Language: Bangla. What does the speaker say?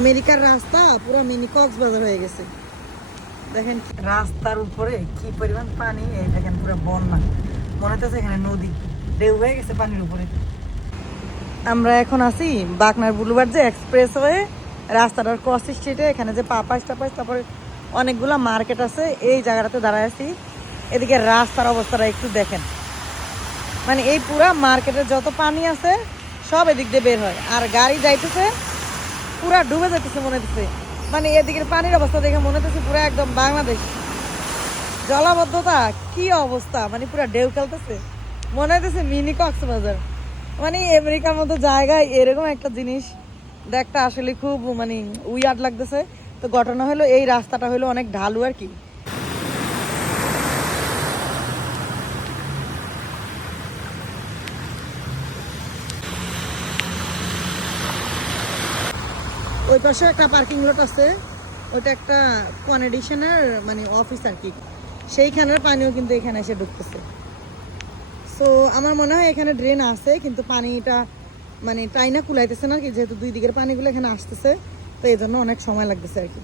আমেরিকার রাস্তা পুরো মিনি কক্সবাজার হয়ে গেছে। দেখেন রাস্তার উপরে কি পরিমাণ পানি, এই দেখেন পুরো বন্যা, মনে হচ্ছে এখানে নদী, ঢেউ হয়ে গেছে পানির উপরে। আমরা এখন আছি বাকনার বুলুবার যে এক্সপ্রেস হয়ে রাস্তাটার ক্রস স্ট্রিটে, এখানে যে পাপাস টাপাস তারপরে অনেকগুলা মার্কেট আছে, এই জায়গাটাতে দাঁড়ায় আছি। এদিকে রাস্তার অবস্থাটা একটু দেখেন, মানে এই পুরা মার্কেটের যত পানি আছে সব এদিক দিয়ে বের হয়, আর গাড়ি যাইতেছে পুরা ডুবে যাইতেছে মনে হচ্ছে। মানে এদিকের পানির অবস্থা দেখে মনে হচ্ছে পুরো একদম বাংলাদেশ, জলাবদ্ধতা কি অবস্থা, মানে পুরা ঢেউ খেলতেছে, মনে হইতেছে মিনি কক্সবাজার। মানে আমেরিকার মতো জায়গায় এরকম একটা জিনিস দেখতে আসলে খুব মানে উইয়ার্ড লাগতেছে। তো ঘটনা হলো এই রাস্তাটা হলো অনেক ঢালু আর কি। ওই পাশে একটা পার্কিং লট আছে, ওইটা একটা কনেডিশনের মানে অফিস আর কি, সেইখানের পানিও কিন্তু এখানে এসে ঢুকতেছে। সো আমার মনে হয় এখানে ড্রেন আছে, কিন্তু পানিটা মানে টাইনা কুলাইতেছে না আর কি, যেহেতু দুই দিকের পানিগুলো এখানে আসতেছে, তো এই জন্য অনেক সময় লাগতেছে আর কি।